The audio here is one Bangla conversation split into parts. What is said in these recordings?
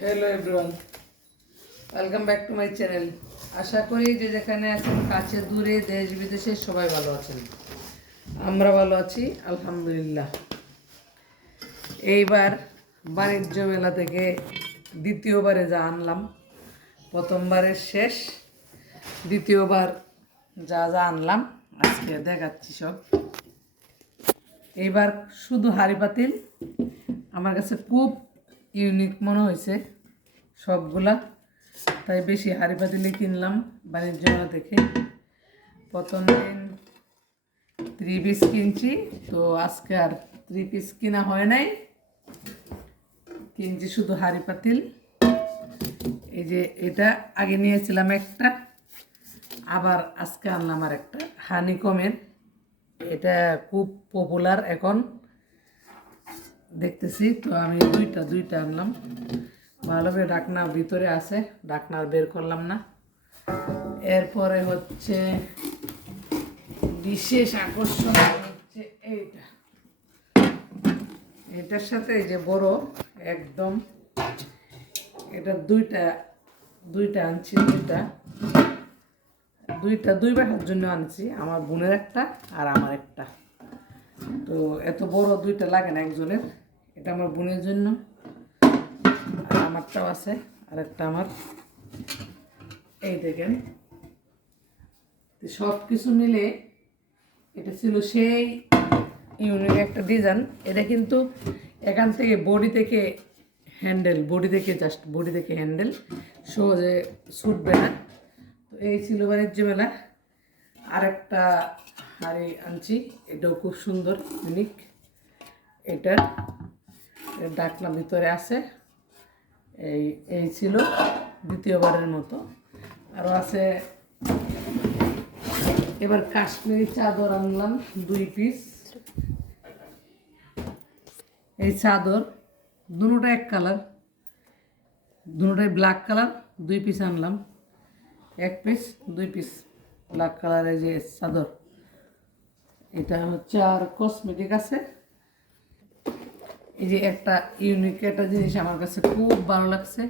Hello everyone welcome back to my channel আশা করি যে যেখানে আছেন, কাছে, দূরে, দেশ, বিদেশে সবাই ভালো আছেন। আমরা ভালো আছি, আলহামদুলিল্লাহ। এইবার বাণিজ্য মেলা থেকে দ্বিতীয়বারে যা আনলাম, প্রথমবারের শেষ, দ্বিতীয়বার যা যা আনলাম, আজকে দেখাচ্ছি সব। এইবার শুধু হাড়ি পাতিল, আমার কাছে খুব ইউনিক মনে হয়েছে সবগুলা। তাই বেশি হাড়ি পাতিলে কিনলাম বাণিজ্য মেলা থেকে প্রথম দিন থ্রি পিস কিনছি, তো আজকে আর থ্রি পিস কিনা হয় নাই। কিনছি শুধু হাড়ি পাতিল। এই যে এটা আগে নিয়েছিলাম একটা, আবার আজকে আনলাম আর একটা হানিকমের। এটা খুব পপুলার এখন। দেখতেছি, তো আমি দুইটা দুইটা আনলাম। ভালো করে ডাকনা ভিতরে আছে ডাকনা বের করলাম না। এরপরে হচ্ছে বিশেষ আকর্ষণ হচ্ছে এইটা। এটার সাথে যে বড়, একদম এটা দুইটা দুইটা আনছি, দুইটা। দুইটা দুই বেটার জন্য আনছি, আমার বোনের একটা আর আমার একটা। তো এত বড় দুইটা লাগে না একজনের। এটা আমার বোনের জন্য, আর আমারটাও আছে আর একটা আমার। এই দেখেন, তো সব কিছু মিলে এটা ছিল সেই ইউনিক একটা ডিজাইন। এটা কিন্তু এখান থেকে বডি থেকে হ্যান্ডেল, বডি থেকে জাস্ট বডি থেকে হ্যান্ডেল, সহজে ছুটবে না। তো এই ছিল বাণিজ্য মেলা আর একটা হাড়ি আনছি। এটাও খুব সুন্দর ইউনিক এটা ডাকনা ভিতরে আছে। এই এই ছিল দ্বিতীয়বারের মতো। আরও আছে। এবার কাশ্মীরি চাদর আনলাম দুই পিস এই চাদর দুটোটা এক কালার দুটোটাই ব্ল্যাক কালার দুই পিস আনলাম। এক পিস দুই পিস ব্ল্যাক কালারের যে চাদর। এটা হচ্ছে আর কসমেটিক আছে। এই যে একটা ইউনিক একটা জিনিস আমার কাছে খুব ভালো লাগছে।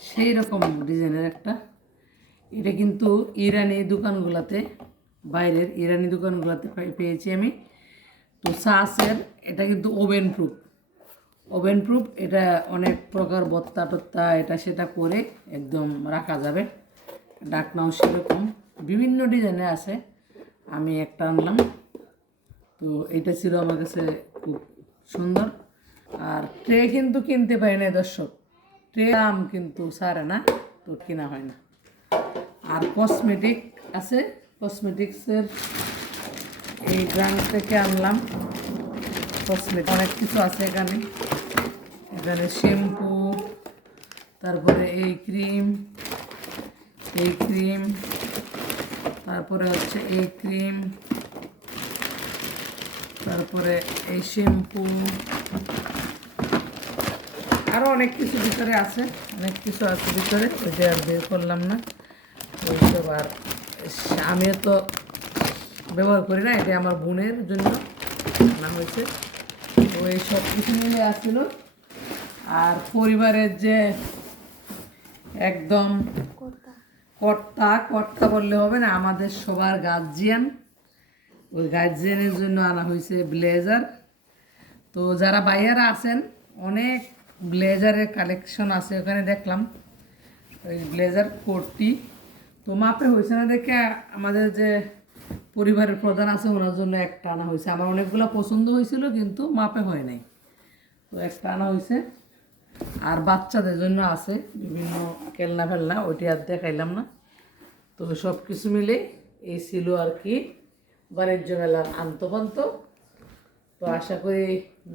সেই রকম ডিজাইনের একটা। এটা কিন্তু ইরানি দোকানগুলোতে, বাইরের ইরানি দোকানগুলোতে পেয়েছি আমি। তো সাসের, এটা কিন্তু ওভেন প্রুফ। ওভেন প্রুফ, এটা অনেক প্রকার বত্তা টত্তা, এটা সেটা করে একদম রাখা যাবে। ডাকনাও সেরকম। বিভিন্ন ডিজাইনে আছে। আমি একটা আনলাম। তো এটা ছিল আমার কাছে খুব সুন্দর। আর ট্রে কিন্তু কিনতে পারি না দর্শক। ট্রে দাম কিন্তু সারে না, তো কেনা হয় না। আর কসমেটিক আছে। কসমেটিক্সের এই ব্র্যান্ড থেকে আনলাম। কসমেটিক অনেক কিছু আছে এখানে। এখানে শ্যাম্পু তারপরে এই ক্রিম এই ক্রিম তারপরে হচ্ছে এই ক্রিম তারপরে এই শ্যাম্পু আরও অনেক কিছু ভিতরে আছে, অনেক কিছু আছে ভিতরে ওইটা আর বের করলাম না ওইসব আর আমিও তো ব্যবহার করি না এটা আমার বোনের জন্য আনা হয়েছে। তো এই সব কিছু মিলে আসছিল। আর পরিবারের যে একদম কর্তা কর্তা বললে হবে না, আমাদের সবার গার্জিয়ান ওই গার্জিয়ানের জন্য আনা হয়েছে ব্লেজার তো যারা বাইয়ারা আছেন, অনেক ব্লেজারের কালেকশন আছে, ওখানে দেখলাম। ওই ব্লেজার কোটটি। তো মাপে হয়েছে না দেখে আমাদের যে পরিবারের প্রধান আছে, ওনার জন্য একটা আনা হয়েছে। আমার অনেকগুলো পছন্দ হয়েছিল, কিন্তু মাপে হয় নাই। তো একটা আনা হয়েছে। আর বাচ্চাদের জন্য আছে বিভিন্ন খেলনা ফেলনা, ওইটি আর দেখাইলাম না। তো সব কিছু মিলে এই ছিল আর কি বাণিজ্য মেলার আন্তপান্ত। তো আশা করি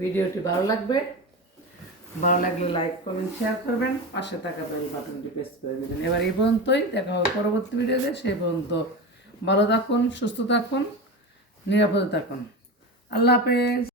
ভিডিওটি ভালো লাগবে। ভালো লাগলে লাইক, কমেন্ট শেয়ার করবেন। পাশে থাকা বেল বাটনটি প্রেস করে দেবেন। এবার এই পর্যন্তই। দেখা হবে পরবর্তী ভিডিওতে। সেই পর্যন্ত ভালো থাকুন, সুস্থ থাকুন, নিরাপদে থাকুন। আল্লাহ হাফেজ।